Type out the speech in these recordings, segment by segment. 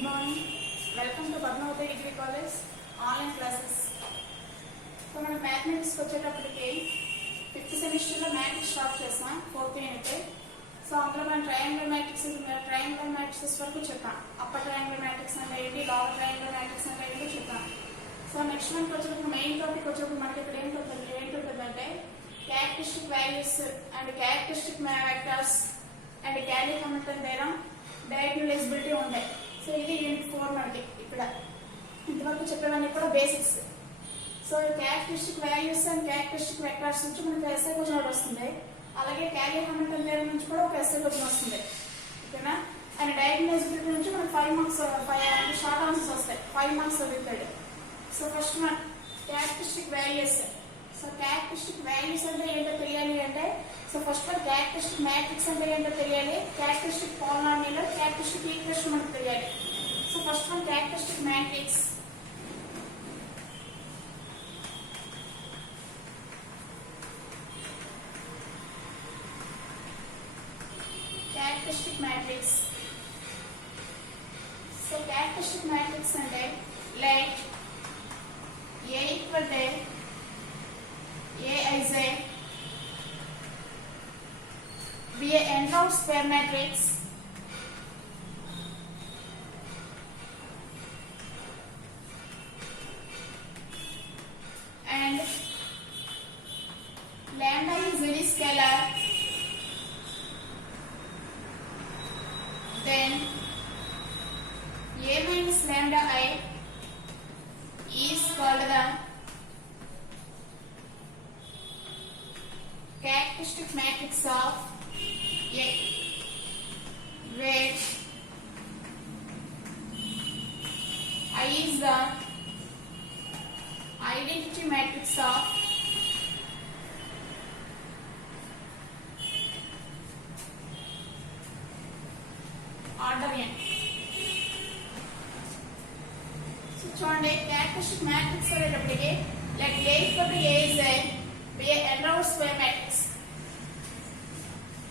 Good morning. Welcome to Padmavati Degree College online classes. So మనం mathematics వచ్చేటప్పటికి 5th semester లో maths start చేసాం 4th unit. So అందులో మనం ట్రయాంగులర్ మ్యాట్రిక్స్ వరకు చెప్పాం. అప్పర్ ట్రయాంగులర్ మ్యాట్రిక్స్ అంటే ఏంటి, లోవర్ ట్రయాంగులర్ మ్యాట్రిక్స్ అంటే ఏంటో చెప్పాం. సో నెక్స్ట్ మనకి వచ్చేటప్పుడు మెయిన్ టాపిక్ వచ్చేటప్పుడు మనకి ఇక్కడ ఏంటుంటుందంటే characteristic values and characteristic vectors and Cayley Hamilton theorem, diagonalizability ఉంటాయి. సో ఇది యూనిట్ 4 మనకి ఇక్కడ ఇంతవరకు చెప్పేవన్నీ కూడా basics. So characteristic values and characteristic vectors నుంచి మనకి ఎస్ఐ క్వశ్చన్ ఒకటి వస్తుంది. అలాగే క్యారీ కమిటన్ థీరం నుంచి కూడా ఒక ఎస్ఐ క్వశ్చన్ వస్తుంది. ఓకేనా? అండ్ డయాగ్నలైజబిలిటీ నుంచి మనకి 5 మార్క్స్ షార్ట్ ఆన్సర్స్ వస్తాయి. 5 మార్క్స్ చదువుతాడు. So first one characteristic values. So characteristic values అంటే ఏంటో తెలియాలి అంటే, so first one characteristic matrix అంటే ఏంటో తెలియాలి, క్యారెక్టరిస్టిక్ పాలినామియల్, క్యారెక్టరిస్టిక్ ఈక్వేషన్ మనకు తెలియాలి. So first one characteristic matrix. Characteristic matrix. So characteristic matrix అంటే like A equal to A is a be a n-row square matrix and lambda is any scalar, then A minus lambda I is called the characteristic matrix of A, where I is the identity matrix of order n. చూడండి, characteristic matrix అనేటప్పటికి like A equal to A is a n-row square matrix.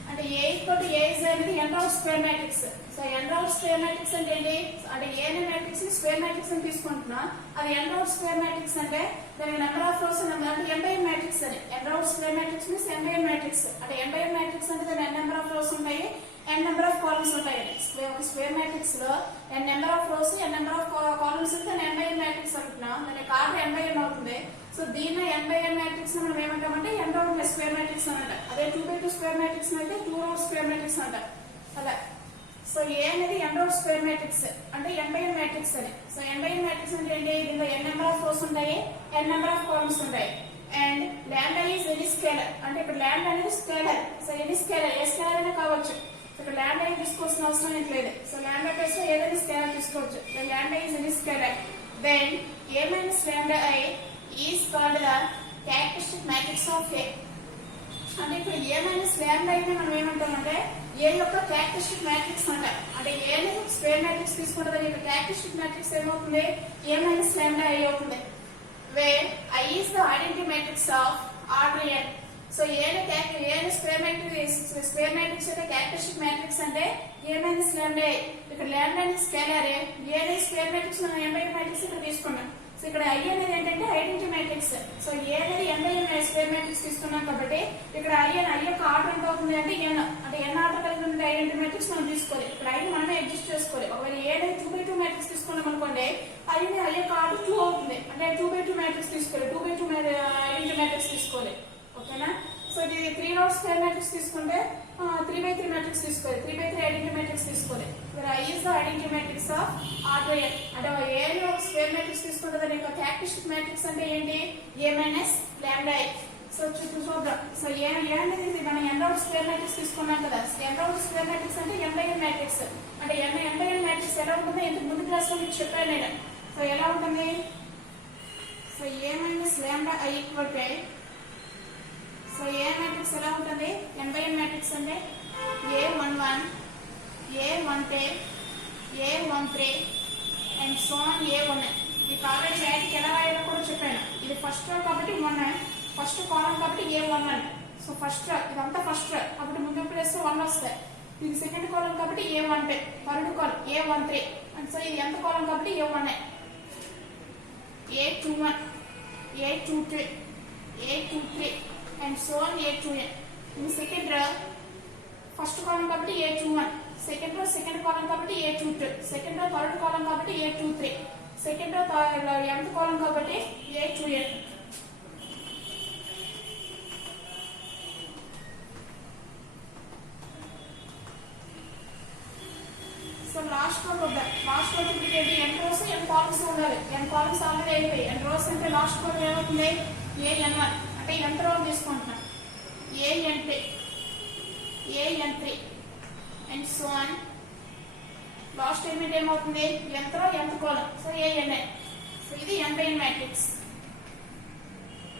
అంటే A equal to A is అనేది n-row square matrix. So n-row square matrix అంటే ఏంటి, అంటే A అనే matrix ని square matrix అని తీసుకుంటున్నా. అది n-row square matrix అంటే దానికి నెంబర్ ఆఫ్ రోస్ అంటే n by n మ్యాట్రిక్స్ అని. n-row square matrix means n by n matrix. అంటే n by n మ్యాట్రిక్స్ అంటే దాని n నెంబర్ ఆఫ్ రోస్ ఉంటాయి, n నెంబర్ ఆఫ్ కాలమ్స్ ఉంటాయి. ఒక స్క్వేర్ మ్యాట్రిక్స్ లో n number of rose, n number of columns ఉంటే n by n matrix అంటున్నా. దానికి ఆర్డర్ n by n అవుతుంది. సో దీన్ని n by n మ్యాట్రిక్స్ మనం ఏమంటామంటే n row స్క్వేర్ మ్యాట్రిక్స్ అంట. అదే 2 by 2 స్క్వేర్ మ్యాట్రిక్స్ అయితే 2 row స్క్వేర్ మ్యాట్రిక్స్ అంట. అలా సో A అనేది n row స్క్వేర్ మ్యాట్రిక్స్ అంటే n by n మ్యాట్రిక్స్ అని. So n by n matrix అంటే ఏంటి, దీనిలో n నెంబర్ ఆఫ్ రోస్ ఉంటాయి, n నెంబర్ ఆఫ్ కాలమ్స్ ఉంటాయి. And lambda is any scalar అంటే ఇక్కడ లాంబ్డా అనేది స్కేలర్. సో ఎనీ స్కేలర్ ఏ స్కేలర్ అయినా కావచ్చు. ఇక్కడ లాంబ్డా ఏం తీసుకోవాల్సిన అవసరం లేదు. సో లాంబ్డా ప్లస్ ఏదైనా స్కేలర్ తీసుకోవచ్చు. Lambda is any scalar, then A minus lambda I is called the characteristic matrix of A. అంటే ఇక్కడ A minus lambda I మనం ఏమంటామంటే A యొక్క క్యారెక్టరిస్టిక్ మ్యాట్రిక్స్ అంటాం. అంటే A ని స్క్వేర్ మ్యాట్రిక్స్ తీసుకుంటే దాని యొక్క క్యారెక్టరిస్టిక్ మ్యాట్రిక్స్ ఏమవుతుంది, A minus lambda I అవుతుంది. where I is the identity matrix of order n. So A ని స్క్వేర్ మ్యాట్రిక్స్ అంటే క్యారెక్టరిస్టిక్ మ్యాట్రిక్స్ అంటే A minus lambda I. ఇక్కడ lambda అనేది స్కేలర్, A ని స్క్వేర్ మ్యాట్రిక్స్ మనం n by n మ్యాట్రిక్స్ ఇక్కడ తీసుకున్నాం. సో ఇక్కడ I అనేది ఏంటంటే ఐడెంటిటీ మ్యాట్రిక్స్. సో A అనేది n by n square matrix తీసుకున్నాం కాబట్టి ఇక్కడ I యొక్క ఆర్డర్ ఎంత అవుతుంది అంటే n. అంటే n ఆర్డర్ కలిగి ఉన్న ఐడెంటిటీ మ్యాట్రిక్స్ మనం తీసుకోవాలి. ఇక్కడ I ని మనమే అడ్జస్ట్ చేసుకోవాలి. ఒకవేళ A అనేది 2 by 2 మ్యాట్రిక్స్ తీసుకున్నాం అనుకోండి, I యొక్క ఆర్డర్ 2 అవుతుంది. అంటే 2 by 2 మ్యాట్రిక్స్ తీసుకోవాలి, 2 by 2 ఐడెంటిటీ మ్యాట్రిక్స్ తీసుకోవాలి. ఓకేనా? సో ఇది 3 row స్క్వేర్ మ్యాట్రిక్స్ తీసుకుంటే 3 by 3 మ్యాట్రిక్స్ తీసుకోవాలి, 3 by 3 ఐడెంటిటీ మ్యాట్రిక్స్ తీసుకోవాలి. I is the identity matrix of order n. అంటే A ని ఒక స్క్వేర్ మ్యాట్రిక్స్ తీసుకుంటే దాని యొక్క క్యారెక్టరిస్టిక్ మ్యాట్రిక్స్ అంటే ఏంటి, A minus lambda I. So చూద్దాం. సో A అనేది మనం n row స్క్వేర్ మ్యాట్రిక్స్ తీసుకున్నాం కదా. n row స్క్వేర్ మ్యాట్రిక్స్ అంటే n by n మ్యాట్రిక్స్. అంటే n by n మ్యాట్రిక్స్ ఎలా ఉంటుంది, ఇంతకు ముందు క్లాస్ లో మీకు చెప్పాను నేను. సో ఎలా ఉంటుంది, so A minus lambda I equal to, so A matrix ఎలా ఉంటుంది, n by n మ్యాట్రిక్స్ అంటే A11, A13, A13 and so on A1. మీకు ఆల్రెడీ మ్యాట్రిక్ ఎలా రాయాలో కూడా చెప్పాను. ఇది ఫస్ట్ రో కాబట్టి 1, ఫస్ట్ కాలమ్ కాబట్టి A1 అని. సో ఫస్ట్ ఇదంతా ఫస్ట్ కాబట్టి ముందు ప్లేస్ 1 వస్తాయి. ఇది సెకండ్ కాలం కాబట్టి A12 third column A13 and so ఇది ఎంత కాలం కాబట్టి A19 A21 A22 A23 and so on A2n. ఇది సెకండ్ ఫస్ట్ కాలం కాబట్టి A21 second row second column కాబట్టి A22 సెకండ్ రో థర్డ్ కాలం కాబట్టి A23 సెకండ్ రో nth కాలం కాబట్టి A2n. So last రో వద్దాం. లాస్ట్ రో ఏంటి n రోస్ n కాలమ్స్ ఉండాలి. n కాలమ్స్ ఆల్రెడీ అయిపోయి n రోస్ అంటే లాస్ట్ రో ఏమవుతుంది an1 అంటే nth రో తీసుకుంటున్నాం an2 an3 and so on. Last element ఏమవుతుంది nth రో nth column so an. So ఇది n/n మ్యాట్రిక్స్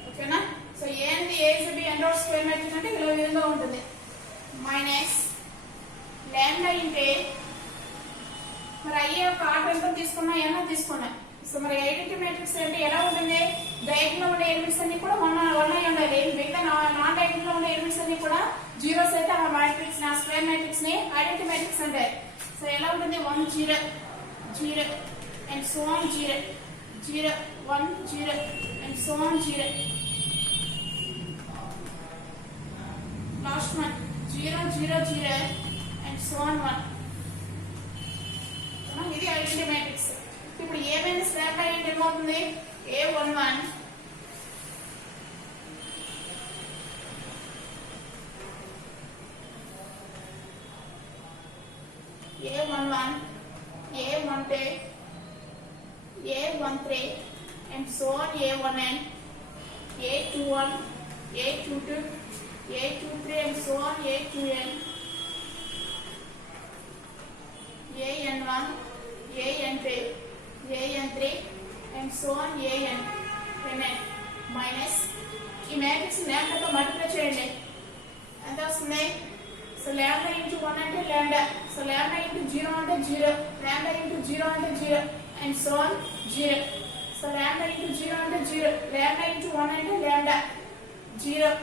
ఓకేనా. సో a అనేది a is b n row square matrix అంటే ఇలా విధంగా ఉంటుంది మైనస్ లాంబ్డా ఇంటే మరి అయ్యే ఒక ఆర్డర్ ఎంత తీసుకున్నా n తీసుకున్నా. సో మరి ఐడెంటిటీ మ్యాట్రిక్స్ అంటే ఎలా ఉంటుంది డయాగ్నల్ ఉండే ఎలిమెంట్స్ అన్ని కూడా 1 అయి ఉండాలి. మిగతా నాన్ డయాగ్నల్ ఉండే ఎలిమెంట్స్ అన్ని కూడా జీరోస్ అయితే ఆ మ్యాట్రిక్స్ నా స్క్వేర్ మ్యాట్రిక్స్ ని ఐడెంటిటీ మ్యాట్రిక్స్ అంటారు. సో ఎలా ఉంటుంది 1 0 0 and so on 0 0 1 0 and so on 0 last one 0 0 0 and so on 1. ఇది ఐడెంటిటీ మ్యాట్రిక్స్. ఇప్పుడు a మైనస్ లాంబ్డా అంటే ఏమవుతుంది a11 a11 a12 a13 and so on a1n a21 a22 a23 and so on a2n an1 an2 an3 and so on an minus ఈ matrix లాంబ్డాతో multiply చేయండి ఎంత వస్తుంది. So lambda into 1 అంటే lambda. So lambda into 0 అంటే 0 lambda into 0 అంటే 0 and so on 0. So lambda into 0 అంటే 0 lambda into 1 అంటే lambda 0.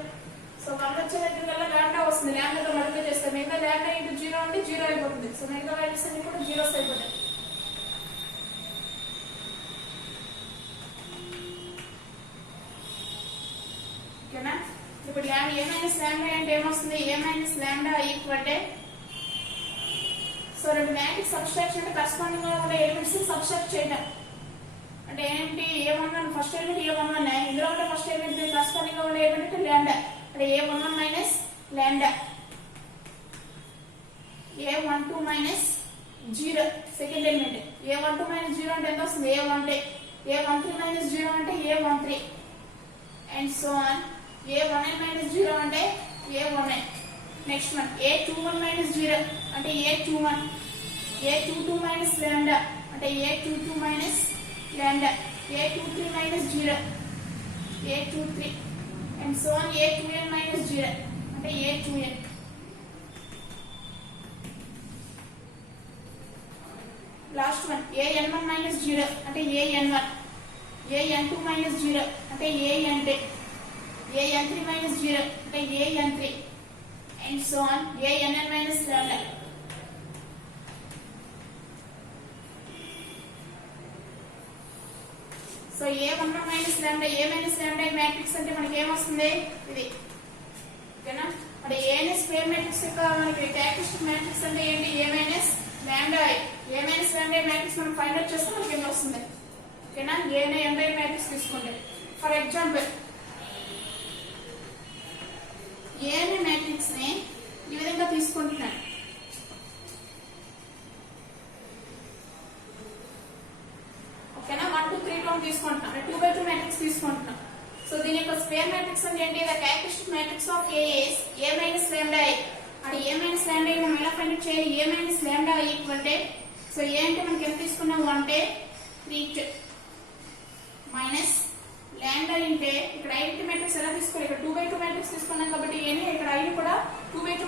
So 1 వచ్చే దగ్గర లాంబ్డా వస్తుంది. లాంబ్డాతో మల్టిప్లై చేస్తే మిగతా లాంబ్డా ఇంటూ 0 అంటే 0 అయిపోతుంది. సో మిగతా వాల్యూస్ అన్ని కూడా జీరోస్ అయిపోతాయి. ఓకేనా. ఇప్పుడు a మైనస్ లాంబ్డా అంటే ఏమొస్తుంది a minus lambda equal to so రెండు మ్యాట్రిక్స్ సబ్స్ట్రాక్షన్ అంటే కరెస్పాండింగ్ గా ఉండే ఎలిమెంట్స్ సబ్స్ట్రాక్ట్ చేయడం అంటే ఏంటి a11 ఫస్ట్ ఎలిమెంట్ a11 ఇందులో ఉండే ఫస్ట్ ఎలిమెంట్ కరెస్పాండింగ్ గా ఉండే ఎలిమెంట్ లాంబ్డా అంటే a11 minus lambda a12 minus 0 second element a12 minus 0 అంటే ఎంత వస్తుంది a12 a13 మైనస్ 0 అంటే a13 and so on a1n minus 0 అంటే a1n. Next one a21 minus 0 అంటే a21 a22 minus lambda అంటే a22 minus lambda a23 minus 0 a23 and so on a2n minus 0 అంటే a2n. Last one an1 minus 0 అంటే an1 an2 minus 0 అంటే an2 an3 minus 0 అంటే an3 and so on ann minus lambda. So a11 minus lambda a minus lambda matrix అంటే మనకి ఏం వస్తుంది ఇది ఓకేనా. అంటే a ని స్క్వేర్ మ్యాట్రిక్స్ యొక్క మనకి క్యారెక్టరిస్టిక్ మ్యాట్రిక్స్ అంటే ఏంటి a minus lambda a minus lambda matrix మనం ఫైండ్ అవుట్ చేస్తే మనకి ఎంత వస్తుంది ఓకేనా. a ని n బై మ్యాట్రిక్స్ తీసుకుంటే ఫర్ ఎగ్జాంపుల్ a అనే మ్యాట్రిక్స్ ని ఈ విధంగా తీసుకుంటున్నాను. ఓకేనా 1 2 3 2 తీసుకుంటున్నాం 2 బై 2 మ్యాట్రిక్స్ తీసుకుంటున్నాం. సో దీని యొక్క స్క్వేర్ మ్యాట్రిక్స్ అంటే ఏంటి the characteristic matrix of a is a minus lambda i. అంటే a minus lambda i మనం ఎలా ఫైండ్ అవుట్ చేయాలి a minus lambda i equal to so a అంటే మనం ఎంత తీసుకున్నాం 1 అంటే 3 మైనస్ లాంబ్డా అంటే ఇక్కడ ఐడెంటిటీ మ్యాట్రిక్స్ ఎలా తీసుకోవాలి ఇక్కడ 2 బై 2 మ్యాట్రిక్స్ తీసుకున్నాం కాబట్టి a ని ఇక్కడ i ని కూడా 2 బై 2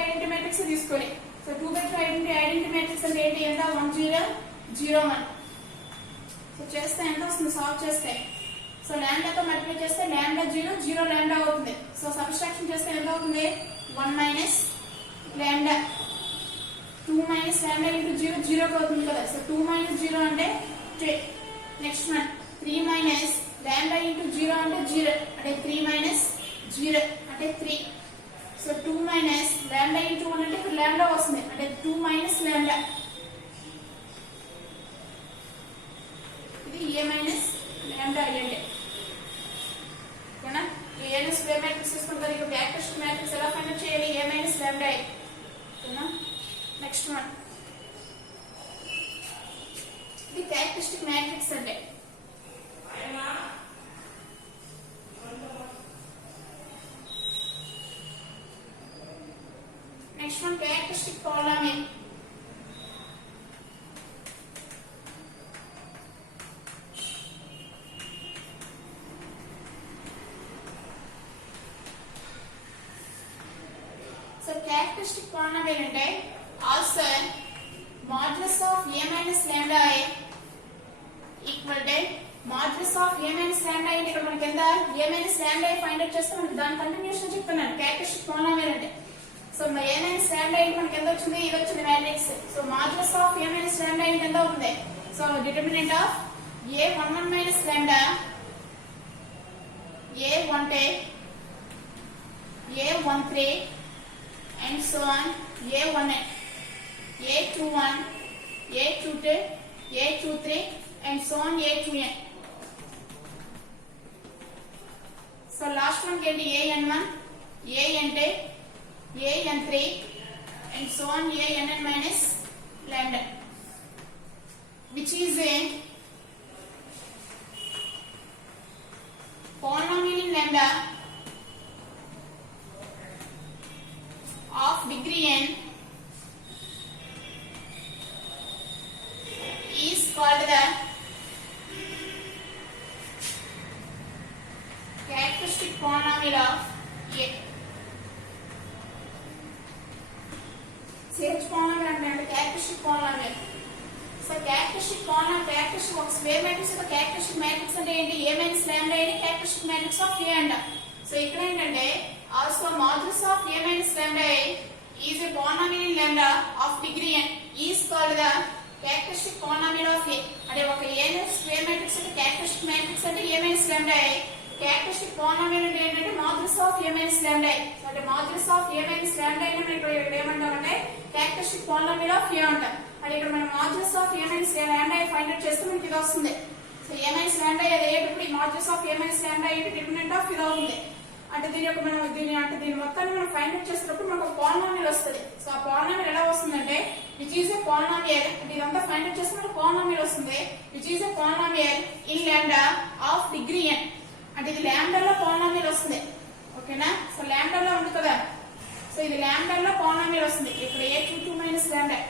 ఐడెంటిటీ మ్యాట్రిక్స్ తీసుకోవాలి. సో 2 బై 2 ఐడెంటిటీ మ్యాట్రిక్స్ అంటే ఏంటి ఎంత 1 0 0 1. సో చేస్తే ఎంత వస్తుంది సాల్వ్ చేస్తే సో లాంబ్డాతో మల్టిప్లై చేస్తే లాంబ్డా 0 0 లాంబ్డా అవుతుంది. సో సబ్ట్రాక్షన్ చేస్తే ఎంత అవుతుంది 1 minus lambda minus lambda into 0 0 అవుతుంది కదా. సో 2 minus 0 అంటే 2. Next one 3 minus lambda into 0 అంటే 0 అంటే 3 minus 0 అంటే 3. సో 2 minus lambda into 1 అంటే ఇక్కడ lambda వస్తుంది అంటే 2 minus lambda. ఇది a minus lambda అంటే ఓకేనా. a ని స్క్వేర్ మ్యాట్రిక్స్ తీసుకుంటారు. ఇక్కడ క్యారెక్టరిస్టిక్ మ్యాట్రిక్స్ ఎలా ఫైండ్ అవుట్ చేయాలి? a minus lambda ఓకేనా. నెక్స్ట్ వన్ ఇది క్యారెక్టరిస్టిక్ మ్యాట్రిక్స్ అంటే next one characteristic polynomial. So characteristic polynomial అంటే also modulus of a minus lambda i equal to modulus of a minus lambda i. ఇక్కడ మనకి ఎంత a minus lambda i find out చేస్తే మనకి దాని continuation చెప్తున్నాను characteristic polynomial అంటే. So a minus lambda i మనకి ఎంత వచ్చింది? ఇది వచ్చింది matrix. So modulus of a minus lambda i ఎంత అవుతుంది? So determinant of a11 minus lambda a12 a13 and so on a1n a21 a22 a23 and so on a2n. so last one get an1 an2 an3 and so on ann minus lambda, which is a polynomial in lambda of degree n is called the characteristic polynomial of A. CH polynomial అంటే characteristic polynomial. So characteristic polynomial characteristic ఒక square matrix యొక్క characteristic matrix అంటే ఏంటి? A minus lambda అనేది characteristic matrix of A అంట. So ఇక్కడ ఏంటంటే also modulus of a minus lambda i is a polynomial in lambda of degree n is called the characteristic polynomial of a. అంటే ఒక a ని square matrix అంటే characteristic matrix అంటే a minus lambda i. characteristic polynomial అంటే ఏంటంటే modulus of a minus lambda i. అంటే modulus of a minus lambda i ని మనం ఇక్కడ ఏమంటామంటే characteristic polynomial of a అంటాం. అంటే ఇక్కడ మనం modulus of a minus lambda i find out చేస్తే మనకి ఇది వస్తుంది. So a minus lambda i అయ్యేటప్పుడు modulus of a minus lambda i determinant of ఇది అవుతుంది. అంటే దీని యొక్క మనం దీని మొత్తాన్ని మనం ఫైండ్ అవుట్ చేసేటప్పుడు మనకు పాలినామియల్ వస్తుంది. సో ఆ పాలినామియల్ ఎలా వస్తుందంటే విచ్ ఈజ్ ఏ పాలినామియల్ అంటే ఇదంతా ఫైండ్ అవుట్ చేస్తే మనకు పాలినామియల్ వస్తుంది. Which is a polynomial in lambda of degree n అంటే ఇది లాంబ్డాలో పాలినామియల్ వస్తుంది. ఓకేనా. సో లాంబ్డాలో ఉంది కదా. సో ఇది లాంబ్డాలో పాలినామియల్ వస్తుంది. ఇక్కడ a22 మైనస్ లాంబ్డా.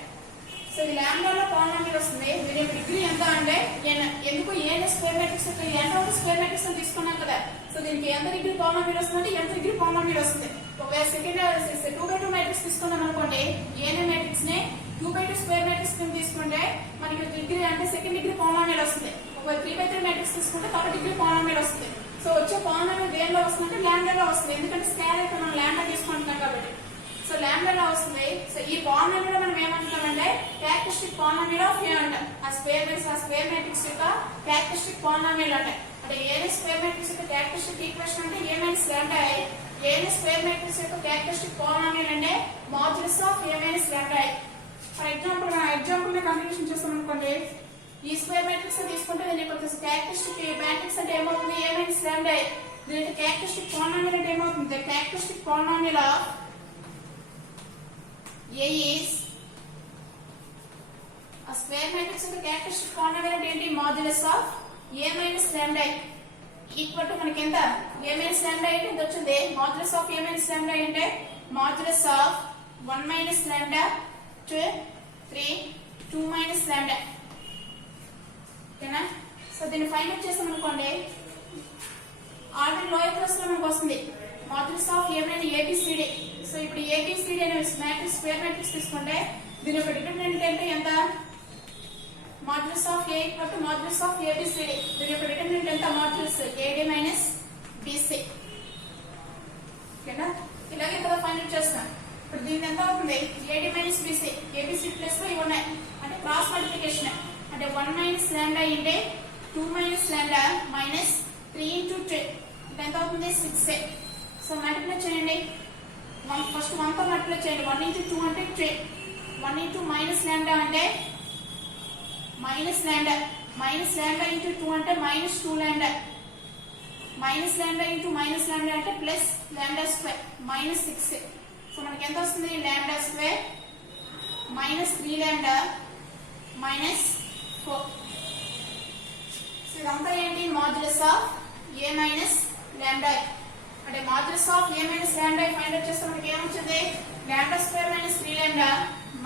సో ఇది లాంబ్డాలో పాలినామియల్ వస్తుంది. దీని యొక్క డిగ్రీ ఎంత అంటే n. ఎందుకు a ని స్క్వేర్ మ్యాట్రిక్స్ అంటే n ఒక స్క్వేర్ మ్యాట్రిక్స్ అని తీసుకున్నాం కదా. సో దీనికి ఎంత డిగ్రీ పాలినామియల్ వస్తుంది? ఎంత డిగ్రీ పాలినామియల్ వస్తుంది. ఒకవేళ సెకండ్ 2/2 మ్యాట్రిక్స్ తీసుకున్నాం అనుకోండి, a నే మ్యాట్రిక్స్ ని 2/2 స్క్వేర్ మ్యాట్రిక్స్ ని తీసుకుంటే మనకి డిగ్రీ అంటే సెకండ్ డిగ్రీ పాలినామియల్ వస్తుంది. ఒకవేళ 3/3 మ్యాట్రిక్స్ తీసుకుంటే థర్డ్ డిగ్రీ పాలినామియల్ వస్తుంది. సో వచ్చే పాలినామియల్ దేనిలో వస్తుందంటే లాంబ్డాలో వస్తుంది. ఎందుకంటే స్కేల్ అయితే మనం లాంబ్డా తీసుకుంటున్నాం కాబట్టి. సో లాంబ్డాలో వస్తుంది. సో ఈ పాలినామియల్ మనం ఏమంటామంటే క్యారెక్టరిస్టిక్ పాలినామియల్ ఆఫ్ a అంటాం. ఆ స్క్వేర్ మ్యాట్రిక్స్ యొక్క క్యారెక్టరిస్టిక్ పాలినామియల్ అంటే a ని స్క్వేర్ మ్యాట్రిక్స్ యొక్క క్యారెక్టరిస్టిక్ ఈక్వేషన్ అంటే a minus lambda i. a ని స్క్వేర్ మ్యాట్రిక్స్ యొక్క క్యారెక్టరిస్టిక్ పాలినామియల్ అంటే modulus of a minus lambda i. For example ని కంటిన్యూషన్ చేస్తాం అనుకోండి. ఈ స్క్వేర్ మ్యాట్రిక్స్ తీసుకుంటే దీని యొక్క క్యారెక్టరిస్టిక్ మ్యాట్రిక్స్ అంటే ఏమవుతుంది? a minus lambda i. దీని యొక్క క్యారెక్టరిస్టిక్ పాలినామియల్ అంటే ఏమవుతుంది? The characteristic polynomial of a is a square matrix యొక్క క్యారెక్టరిస్టిక్ పాలినామియల్ అంటే ఏంటి? Modulus of a minus lambda i equal to మనకి ఎంత? a minus lambda i అంటే ఎంత వచ్చింది? Modulus of a minus lambda i అంటే modulus of 1 minus lambda 2 3 2 minus lambda. ఓకేనా. సో దీన్ని ఫైండ్ అవుట్ చేస్తాం అనుకోండి, ఆల్రెడీ లోయర్ క్లాస్ లో మనకు వస్తుంది మాడ్యులస్ ఆఫ్ a అనేది abcd. సో ఇప్పుడు abcd అనే మ్యాట్రిక్స్ స్క్వేర్ మ్యాట్రిక్స్ తీసుకుంటే దీని యొక్క డిటర్మినెంట్ అంటే ఎంత? modulus of a equal to modulus of abcd. దీని యొక్క డిటర్మినెంట్ ఎంత? Modulus ad minus bc. ఓకేనా. ఇలాగే కదా ఫైండ్ అవుట్ చేస్తాం. ఇప్పుడు దీని ఎంత అవుతుంది AD minus BC ABC plus ఇవి ఉన్నాయి అంటే క్రాస్ మల్టిప్లికేషన్ అంటే 1 మైనస్ లాంబ్డా ఇంటే 2 మైనస్ లాంబ్డా మైనస్ 3 ఇంటూ 2 ఎంత అవుతుంది 6. సో మల్టిప్లై చేయండి ఫస్ట్ 1 తో మల్టిప్లై చేయండి 1 ఇంటూ 2 అంటే 3 1 ఇంటూ మైనస్ లాంబ్డా అంటే మైనస్ లాంబ్డా ఇంటూ 2 అంటే minus 2 lambda minus lambda into minus lambda అంటే plus lambda square minus 6. So మనకి ఎంత వస్తుంది lambda square minus 3 lambda minus 4. So ఇదంతా ఏంటి modulus of A minus lambda అంటే modulus of A minus lambda find out చేస్తే మనకి ఏమొచ్చింది lambda square minus 3 lambda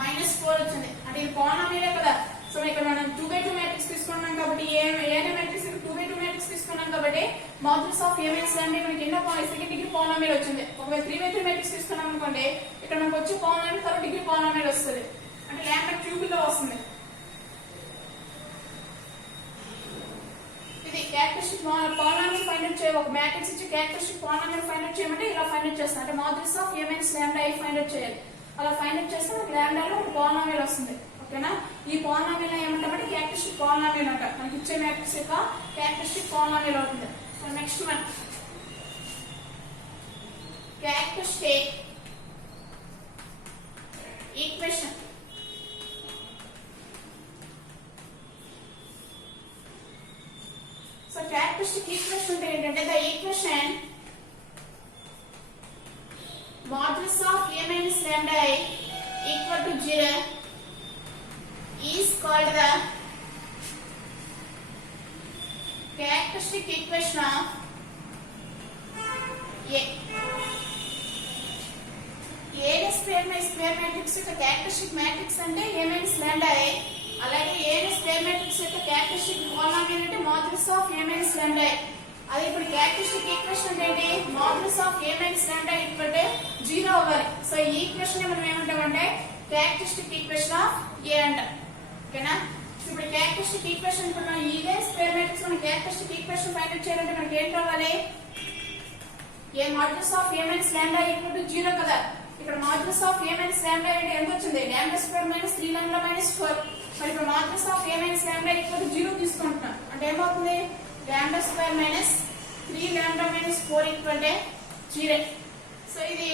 minus 4 వచ్చింది అంటే ఇది పాలినామియలే కదా. సో ఇక్కడ మనం 2/2 మ్యాట్రిక్స్ తీసుకున్నాం కాబట్టి ఏనే మ్యాట్రిక్స్ 2/2 మ్యాట్రిక్స్ తీసుకున్నాం కాబట్టి modulus of A minus lambda మనకి ఎన్నో సెకండ్ డిగ్రీ పాలినామియల్ వచ్చింది. ఒకవేళ 3/3 మ్యాట్రిక్స్ తీసుకున్నాం అనుకోండి ఇక్కడ మనకు వచ్చే పాలినామియల్ థర్డ్ డిగ్రీ పాలినామియల్ వస్తుంది అంటే లాంబ్డా క్యూబ్ లో వస్తుంది. ఇది క్యారెక్టరిస్టిక్ పాలినామియల్ ఫైండ్ అవుట్ చేయాలి. ఒక మ్యాట్రిక్స్ ఇచ్చి క్యారెక్టరిస్టిక్ పాలినామియల్ ఫైండ్ అవుట్ చేయమంటే ఇలా ఫైండ్ అవుట్ చేస్తాం అంటే modulus of A minus lambda find out చేయాలి. అలా ఫైండ్ అవుట్ చేస్తే మనకి లాంబ్డాలో ఒక పాలినామియల్ వస్తుంది. ఓకేనా ఈ పాలినామియల్ ఏమంటామంటే క్యారెక్టరిస్టిక్ పాలినామియల్ అంటారు. మనకి ఇచ్చే మ్యాట్రిక్స్ యొక్క క్యారెక్టరిస్టిక్ పాలినామియల్ అవుతుంది. So next one characteristic equation. So characteristic equation అంటే ఏంటంటే the equation modulus of a minus lambda I equal to 0 is called the characteristic equation of A. A square matrix యొక్క characteristic matrix అంటే a minus lambda I. అలాగే A square matrix యొక్క characteristic polynomial అంటే modulus of a minus lambda I. అదే ఇప్పుడు characteristic equation ఏంటి modulus of A minus lambda equal to 0 అవ్వాలి. So ఈ ఈక్వేషన్ మనం ఏమంటామంటే క్యారెక్టరిస్టిక్ ఈక్వేషన్ ఆఫ్ ఏ అంటాం. ఓకేనా ఇప్పుడు క్యారెక్టరిస్టిక్ ఈక్వేషన్ ఇప్పుడు మనం ఇదే స్క్వేర్ మ్యాట్రిక్స్ మన క్యారెక్టరిస్టిక్ ఈక్వేషన్ ఫైండ్ అవుట్ చేయాలంటే మనకి ఏం కావాలి ఏ modulus of A minus lambda equal to 0 కదా. ఇక్కడ modulus of A minus lambda అంటే ఎంత వచ్చింది lambda square minus 3 lambda minus 4. మరి ఇప్పుడు modulus of A minus lambda equal to 0 తీసుకుంటున్నాం అంటే ఏమవుతుంది lambda square minus 3 lambda minus 4 equal to 0. So ఇది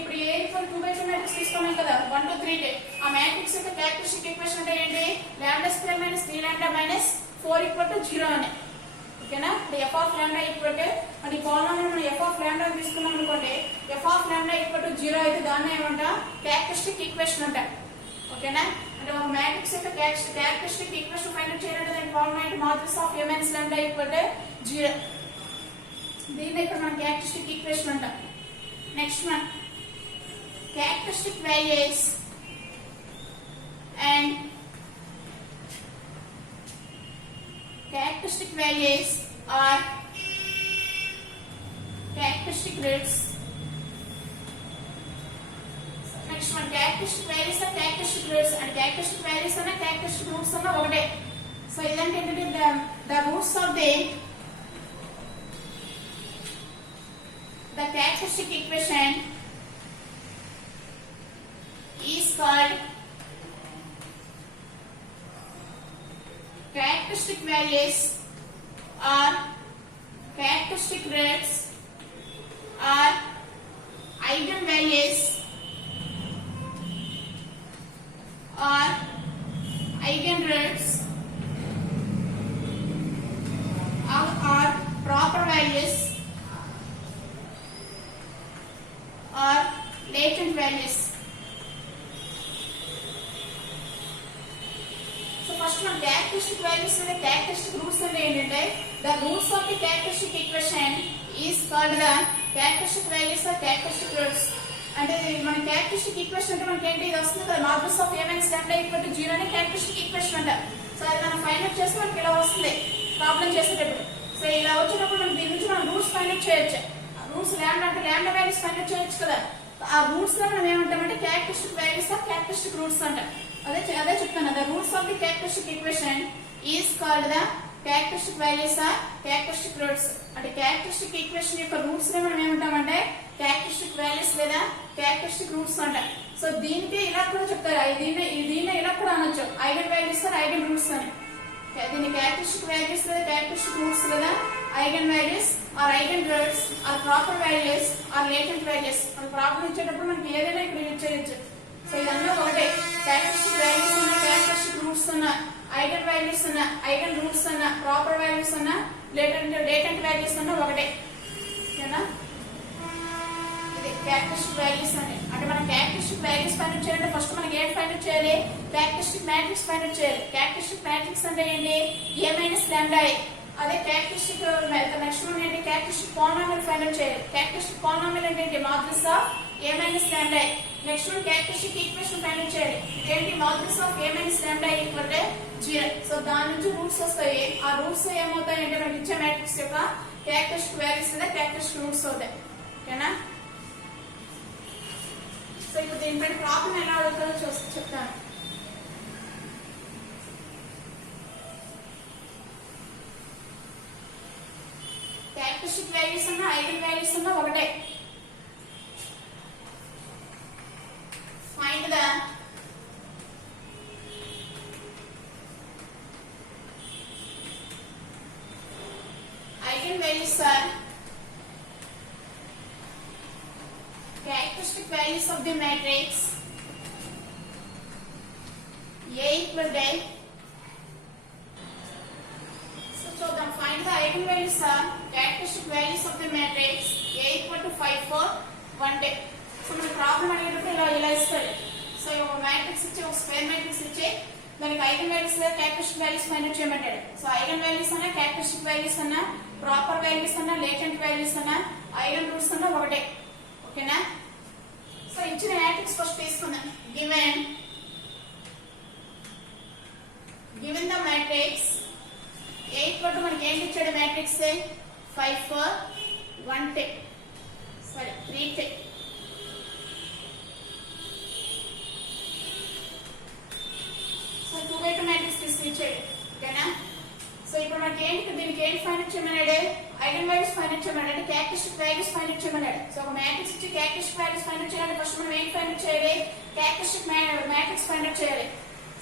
ఇప్పుడు ఏ ఈక్వల్ 2/2 మ్యాట్రిక్స్ తీసుకున్నాం కదా 1 2 3 ఆ మ్యాట్రిక్స్ యొక్క క్యారెక్టరిస్టిక్ ఈక్వేషన్ అంటే ఏంటి lambda square minus 3 lambda minus 4 equal to 0 అని. ఓకేనా ఇప్పుడు f of lambda equal to అది పాలినామియల్ మనం f of lambda తీసుకున్నాం అనుకోండి f of lambda equal to 0 అయితే దాన్ని ఏమంటాం క్యారెక్టరిస్టిక్ ఈక్వేషన్ అంటాం. ఓకేనా అంటే ఒక మ్యాట్రిక్స్ యొక్క క్యారెక్టరిస్టిక్ ఈక్వేషన్ ఫైండ్ అవుట్ చేయాలంటే దాని ఫార్ములా ఏంటి modulus of A minus lambda equal to 0. దీన్ని ఇక్కడ మనం క్యారెక్టరిస్టిక్ ఈక్వేషన్ అంటాం. Next one characteristic values and characteristic values are characteristic roots. Next one characteristic values are characteristic roots and characteristic values are characteristic roots are ఒకటే. So ఇదంటే ఏంటంటే the roots of the characteristic equation is called characteristic values or characteristic roots or eigenvalues or eigenroots or proper values or latent values. So first one characteristic values and characteristic roots అంటే ఏంటంటే the roots of the characteristic equation is called the characteristic values or characteristic roots. అంటే మన characteristic equation అంటే మనకి ఏంటి ఇది వస్తుంది కదా modulus of A minus lambda equal to 0 అనే క్యారెక్టరిస్టిక్ ఈక్వేషన్ అంట. సో అది మనం ఫైండ్ అవుట్ చేస్తే మనకి ఇలా వస్తుంది ప్రాబ్లం చేసేటప్పుడు. సో ఇలా వచ్చినప్పుడు మనం దీని నుంచి మనం రూట్స్ ఫైండ్ అవుట్ చేయొచ్చు. రూట్స్ లాంబ్డా అంటే లాంబ్డా వాల్యూస్ ఫైండ్ అవుట్ చేయొచ్చు కదా. ఆ రూట్స్ లో మనం ఏమంటామంటే characteristic values or characteristic roots అంట. అదే చెప్తాను the roots of the characteristic equation is called the characteristic values or characteristic roots. అంటే క్యారెక్టరిస్టిక్ ఈక్వేషన్ యొక్క రూట్స్ ని మనం ఏమంటామంటే క్యారెక్టరిస్టిక్ వాల్యూస్ లేదా క్యారెక్టరిస్టిక్ రూట్స్ అంటాం. సో దీనికి ఇలా కూడా చెప్తారు, దీన్ని ఇలా కూడా అనొచ్చు, eigen values or eigen roots అని. దీన్ని క్యారెక్టరిస్టిక్ వాల్యూస్ లేదా క్యారెక్టరిస్టిక్ రూట్స్ లేదా eigen values or eigen roots or proper values or latent values. మన ప్రాపర్ ఇచ్చేటప్పుడు మనకి ఏదైనా ఇక్కడ యూజ్ చేయొచ్చు. సో ఇదన్నా ఒకటే, క్యారెక్టరిస్టిక్ వాల్యూస్ ఉన్న క్యారెక్టరిస్టిక్ రూట్స్ ఉన్న ఐగన్ వాల్యూస్ ఉన్న ఐగన్ రూట్స్ ఉన్న ప్రాపర్ వాల్యూస్ ఉన్న లేటెంట్ వాల్యూస్ ఉన్న ఒకటే. ఓకేనా, ఇది క్యారెక్టరిస్టిక్ వాల్యూస్ అని. అంటే మనం క్యారెక్టరిస్టిక్ వాల్యూస్ ఫైండ్ అవుట్ చేయాలంటే ఫస్ట్ మనకి ఏం ఫైండ్ అవుట్ చేయాలి, క్యారెక్టరిస్టిక్ మ్యాట్రిక్స్ ఫైండ్ అవుట్ చేయాలి. క్యారెక్టరిస్టిక్ మ్యాట్రిక్స్ అంటే ఏంటి, A మైనస్ లాంబ్డా I. అదే క్యారెక్టరిస్టిక్ నెక్స్ట్ వన్ ఏంటి, క్యారెక్టరిస్టిక్ పాలినామియల్ ఫైండ్ అవుట్ చేయాలి. క్యారెక్టరిస్టిక్ పాలినామియల్ అంటే ఏంటి, modulus of A minus lambda I. Next one characteristic equation find out చేయాలి. ఏంటి, modulus of A minus lambda I equal to 0. So దాని నుంచి roots వస్తాయి. ఆ రూట్స్ ఏమవుతాయి అంటే మనకి ఇచ్చే మ్యాట్రిక్స్ యొక్క క్యారెక్టరిస్టిక్ వాల్యూస్ లేదా క్యారెక్టరిస్టిక్ రూట్స్ అవుతాయి. ఓకేనా, సో ఇప్పుడు దీనిపై ప్రాబ్లం ఎలా అడుగుతారో చెప్తాను. క్యారెక్టరిస్టిక్ వాల్యూస్ ఉన్న ఐగన్ వాల్యూస్ ఉన్న ఒకటే. Find the eigen values or characteristic values of the matrix A equal to, so చూద్దాం, find the eigenvalues are characteristic values of the matrix A equal to 5 4 1 10. So మన problem అడిగేటప్పుడు ఇలా ఇస్తారు. So ఒక matrix ఇచ్చి ఒక స్క్వేర్ మ్యాట్రిక్స్ ఇచ్చి దానికి ఐగన్ వాల్యూస్ లేదా క్యారెక్టరిస్టిక్ వాల్యూస్ ఫైండ్ అవుట్ చేయమంటాడు. సో ఐగన్ వాల్యూస్ అన్నా క్యారెక్టరిస్టిక్ వాల్యూస్ అన్నా ప్రాపర్ వాల్యూస్ అన్నా లేటెంట్ వాల్యూస్ అన్నా ఐగన్ రూట్స్ అన్నా ఒకటే. ఓకేనా, సో ఇచ్చిన మ్యాట్రిక్స్ ఫస్ట్ తీసుకుందాం. Given the matrix A equal to మనకి ఏంటి ఇచ్చాడు matrix 5 4 1 10 sorry 3 10. So 2x2 matrix తీసుకొచ్చాడు. ఓకేనా, సో ఇప్పుడు మనకి ఏంటి, దీనికి ఏంటి ఫైండ్ అవుట్ చేయమన్నాడు, ఐగన్ వాల్యూస్ ఫైండ్ అవుట్ చేయమన్నాడు, అంటే క్యారెక్టరిస్టిక్ వాల్యూస్ ఫైండ్ అవుట్ చేయమన్నాడు. సో ఒక మ్యాట్రిక్స్ ఇచ్చి క్యారెక్టరిస్టిక్ వాల్యూస్ ఫైండ్ అవుట్ చేయాలంటే ఫస్ట్ మనం ఏంటి ఫైండ్ అవుట్ చేయాలి, క్యారెక్టరిస్టిక్ మ్యాట్రిక్స్ ఫైండ్ అవుట్ చేయాలి.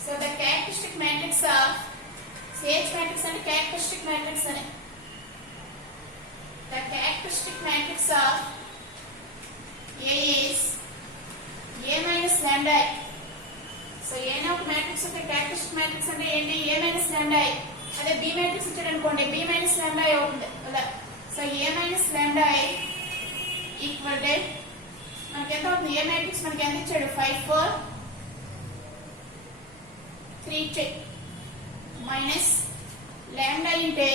So the characteristic matrix of CH matrix అంటే క్యారెక్టరిస్టిక్ మ్యాట్రిక్స్ అని. The characteristic matrix of A is A minus lambda I. So A నే ఒక matrix అంటే క్యారెక్టరిస్టిక్ మ్యాట్రిక్స్ అంటే ఏంటి, A minus lambda I. అదే B matrix ఇచ్చాడు అనుకోండి, B minus lambda I అవుతుంది కదా. So A minus lambda I equal to మనకి ఎంత అవుతుంది, A మ్యాట్రిక్స్ మనకి ఎంత ఇచ్చాడు 5 4 3 10 మైనస్ lambda ఇంటే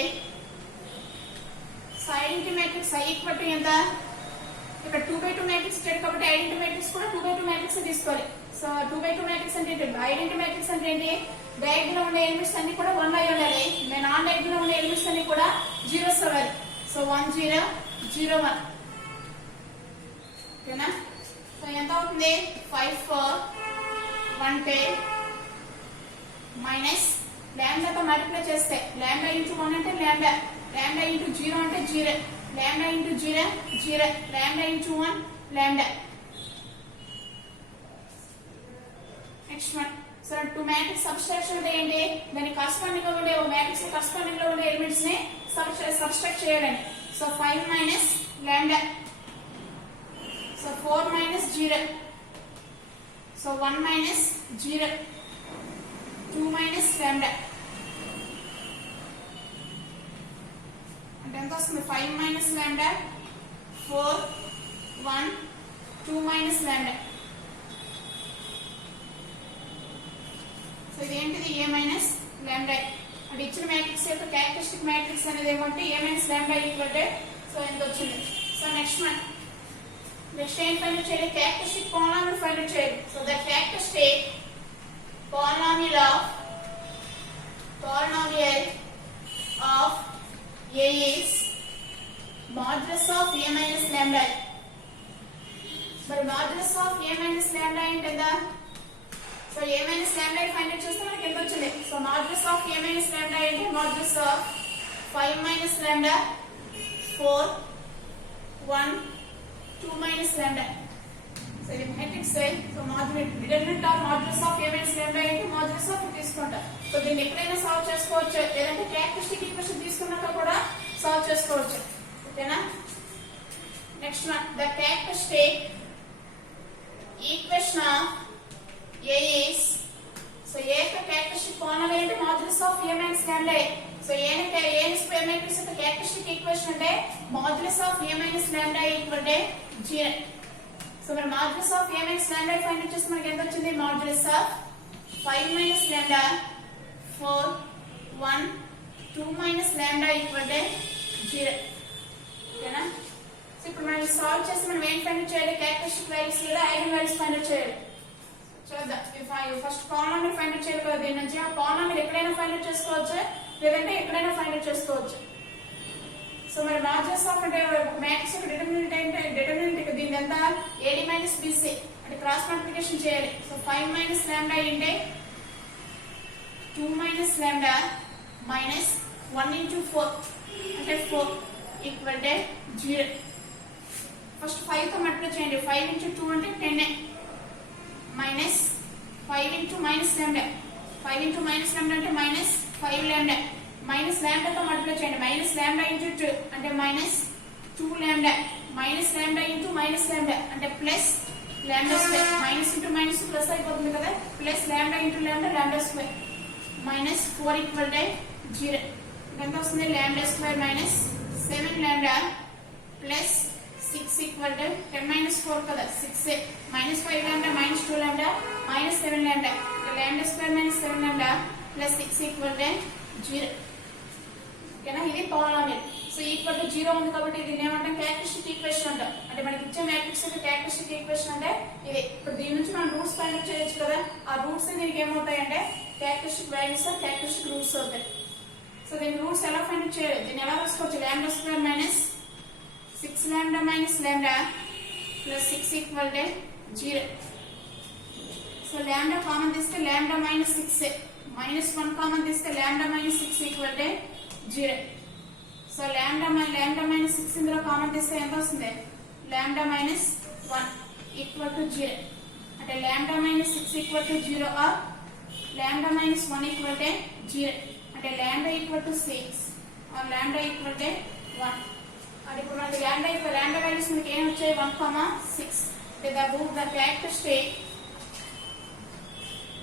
identity matrix I equal to ఎంత, ఇక్కడ 2x2 మ్యాట్రిక్స్ ఇచ్చాడు కాబట్టి ఐడెంటిటీ మ్యాట్రిక్స్ కూడా 2x2 మ్యాట్రిక్స్ తీసుకోవాలి. సో 2x2 మ్యాట్రిక్స్ అంటే ఏంటి, ఐడెంటిటీ మ్యాట్రిక్స్ అంటే ఏంటి, డయాగ్నల్ లో ఉండే ఎలిమెంట్స్ అన్ని కూడా 1 అయి ఉండాలి, నాన్ డయాగ్నల్ లో ఉండే ఎలిమెంట్స్ అన్ని కూడా జీరోస్ అవ్వాలి. సో 1 0 0 1. ఓకేనా, సో ఎంత అవుతుంది 5 4 1 10 మైనస్ లాంబ్డాతో మల్టిప్లై చేస్తే లాంబ్డా ఇంటూ 1 అంటే లాంబ్డా, లాంబ్డా ఇంటూ 0 అంటే 0, lambda into 0 0, lambda into 1 lambda. Next one, so 2 matrix subtraction అంటే ఏంటి, దానికి కరస్పాండింగ్ గా ఉండే ఒక మ్యాట్రిక్స్ కరస్పాండింగ్ గా ఉండే ఎలిమెంట్స్ ని సబ్స్ట్రాక్ట్ చేయాలని. So 5 minus lambda, so 4 minus 0, so 1 minus 0, 2 minus lambda అంటే ఎంత వస్తుంది, 5 minus lambda 4 1 2 minus lambda. So ఇదేంటిది A మైనస్ లాంబ్డా. అంటే ఇచ్చిన మ్యాట్రిక్స్ యొక్క క్యారెక్టరిస్టిక్ మ్యాట్రిక్స్ అనేది ఏమంటే A minus lambda equal to, so ఎంత వచ్చింది. సో నెక్స్ట్ వన్, నెక్స్ట్ ఏం ఫైండ్ అవుట్ చేయాలి, క్యారెక్టరిస్టిక్ పాలినామియల్ ఫైండ్ అవుట్ చేయాలి. So the characteristic polynomial of A is modulus of A minus lambda. మరి modulus of A minus lambda ఏంటంటే, so A minus lambda find out చేస్తే మనకి ఎంత వచ్చింది so modulus of a minus lambda ఏంటి modulus of 5 minus lambda 4 1 2 minus lambda. So ఇది matrix so determinant of modulus of a minus lambda ఏంటి modulus of తీసుకుంటాం. So దీన్ని ఎక్కడైనా సాల్వ్ చేసుకోవచ్చు లేదంటే క్యారెక్టరిస్టిక్ ఈక్వేషన్ తీసుకున్నాక కూడా సాల్వ్ చేసుకోవచ్చు. ఓకేనా next one the characteristic equation of a is so a యొక్క క్యారెక్టరిస్టిక్ ఫార్ములా ఏంటి modulus of a minus lambda. So a ని స్క్వేర్ మ్యాట్రిక్స్ యొక్క క్యారెక్టరిస్టిక్ ఈక్వేషన్ అంటే modulus of a minus lambda equal to 0. So మరి modulus of a minus lambda find out చేస్తే మనకి ఎంత వచ్చింది modulus of 5 minus lambda 4 1 2 minus lambda equal to 0. ఓకేనా so ఇప్పుడు మనం సాల్వ్ చేసి మనం ఏం ఫైండ్ అవుట్ చేయాలి క్యారెక్టరిస్టిక్ వాల్యూస్ లేదా ఐగన్ వాల్యూస్ ఫైండ్ అవుట్ చేయాలి. చూద్దాం ఫస్ట్ పాలినామియల్ ఫైండ్ అవుట్ చేయాలి కదా దీని నుంచి ఆ పాలినామియల్ ఎక్కడైనా ఫైండ్ అవుట్ చేసుకోవచ్చు లేదంటే ఎక్కడైనా ఫైండ్ అవుట్ చేసుకోవచ్చు. సో మరి మాడ్యులస్ ఆఫ్ అంటే మ్యాట్రిక్స్ యొక్క డిటర్మినెంట్ అంటే డిటర్మినెంట్ దీని ఎంత AD మైనస్ BC అంటే క్రాస్ మల్టిప్లికేషన్ చేయాలి. సో 5 మైనస్ లాంబ్డా అంటే 2 మైనస్ లాంబ్డా మైనస్ 1 into 4 అంటే 4 ఈక్వల్ టు 0. ఫస్ట్ 5 తో మల్టిప్లై చేయండి 5 into 2 అంటే 10 minus 5 into minus lambda 5 into minus lambda అంటే మైనస్ 5 లాంబ్డా మైనస్ లాంబ్డా తో మల్టిప్లై చేయండి మైనస్ లాంబ్డా into 2 అంటే minus 2 lambda minus lambda into minus lambda అంటే plus lambda square minus into minus plus అయిపోతుంది కదా plus lambda into lambda lambda square minus 4 equal to 0. ఎంత వస్తుంది lambda square minus 7 lambda plus 6 equal to 10 minus 4 కదా 6 minus 5 lambda minus 2 lambda minus 7 lambda lambda square minus 7 lambda plus 6 equal to 0. ఓకేనా ఇది polynomial. So equal to 0 ఉంది కాబట్టి దీన్ని ఏమంటాం characteristic equation అంటాం. అంటే మనకి ఇచ్చే మ్యాట్రిక్స్ యొక్క క్యారెక్టరిస్టిక్ ఈక్వేషన్ అంటే ఇది. ఇప్పుడు దీని నుంచి మనం రూట్స్ ఫైండ్ అవుట్ చేయొచ్చు కదా ఆ రూట్స్ దీనికి ఏమవుతాయి అంటే క్యారెక్టరిస్టిక్ వాల్యూస్ క్యారెక్టరిస్టిక్ రూట్స్ అవుతాయి. సో దీని రూట్స్ ఎలా ఫైండ్ అవుట్ చేయాలి దీన్ని ఎలా రాసుకోవచ్చు lambda square minus 6 lambda minus lambda plus 6 equal to 0. So lambda common తీస్తే లాంబ్డా మైనస్ 6 మైనస్ 1 కామన్ తీస్తే lambda minus 6 equal to 0. So lambda minus 6 ఇందులో కామన్ తీస్తే ఎంత వస్తుంది లాంబ్డా మైనస్ 1 ఈక్వల్ టు 0 అంటే lambda minus 6 equal to 0 or lambda minus 1 equal to 0 అంటే lambda equal to 6 or lambda equal to 1. అంటే ఇప్పుడు మనకి లాంబ్డా వాల్యూస్ మనకి ఏం వచ్చాయి 1,6 అంటే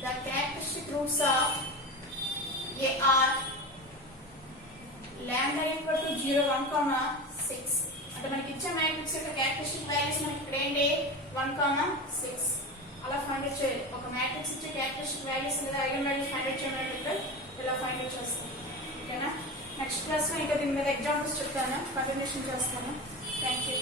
the characteristic roots of A are lambda equal to 0 1,6 అంటే మనకి ఇచ్చే మ్యాట్రిక్స్ యొక్క క్యారెక్టరిస్టిక్ వాల్యూస్ మనకి ఇక్కడ ఏంటి 1,6 అలా ఫైండ్ అవుట్ చేయాలి. ఒక మ్యాట్రిక్స్ ఇచ్చే క్యారెక్టరిస్టిక్ వాల్యూస్ లేదా ఐగన్ వాల్యూస్ ఫైండ్ అవుట్ చేయమంటే ఇలా ఫైండ్ అవుట్ చేస్తాం. ఓకేనా నెక్స్ట్ క్లాస్ లో ఇంకా దీని మీద ఎగ్జాంపుల్స్ చెప్తాను కంటిన్యూషన్ చేస్తాను. Thank you.